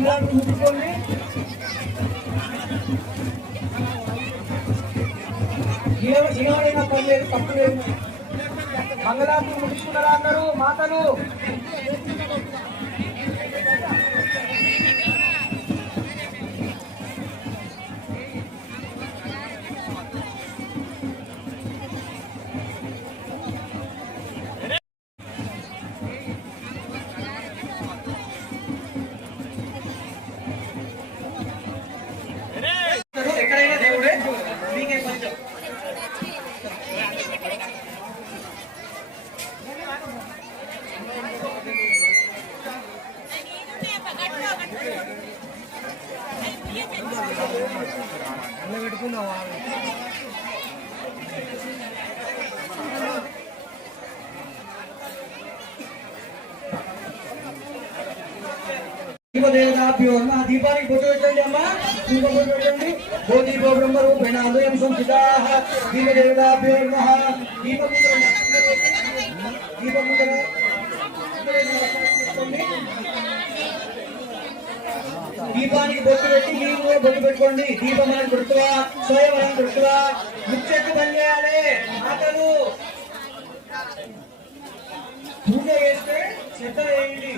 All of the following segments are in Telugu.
మంగళాన్ని ముట్టుకోండి. ఏమైనా పర్లేదు, తప్పులేదు. మంగళాన్ని ముట్టుకున్నారా అందరూ మాతలు? ఎక్కడైనా దేవుడే మీకే కొంచెం పెట్టుకున్నావా? దీపదేవతాభ్యో నమః. దీపానికి బొట్టు పెట్టండి అమ్మా, దీప బొట్టు పెట్టండి. ఓ దీపో బ్రహ్మ రూపేణ అద్వయం సంస్థితాః దీపదేవతాభ్యో నమః. దీపానికి బొట్టు పెట్టి మీరు కూడా బొట్టు పెట్టుకోండి. దీపమనం దృష్ట్వా స్వయమనం దృష్ట్వా ముచ్చెట్టు పని చేయాలి. మాటలు పూజ చేస్తే చెత్త వేయండి.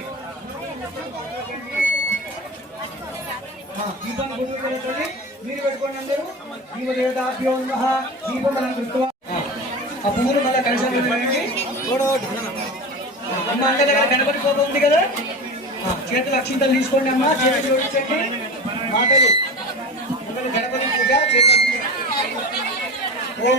దీపాన్ని బొట్టు పెట్టుకోండి, మీరు పెట్టుకోండి అందరూ. దీపదేవతాభ్యో నమః. దీపమనం దృష్ట్వా ఆ పువ్వులు మళ్ళీ కలిసి అమ్మ అంక దగ్గర గణపతి ఫోటో ఉంది కదా, చేతులు అక్షింతలు తీసుకోండి అమ్మా. చేతులు జోడించండి. మాటలు గణపతి పూజ చేతులు. ఓం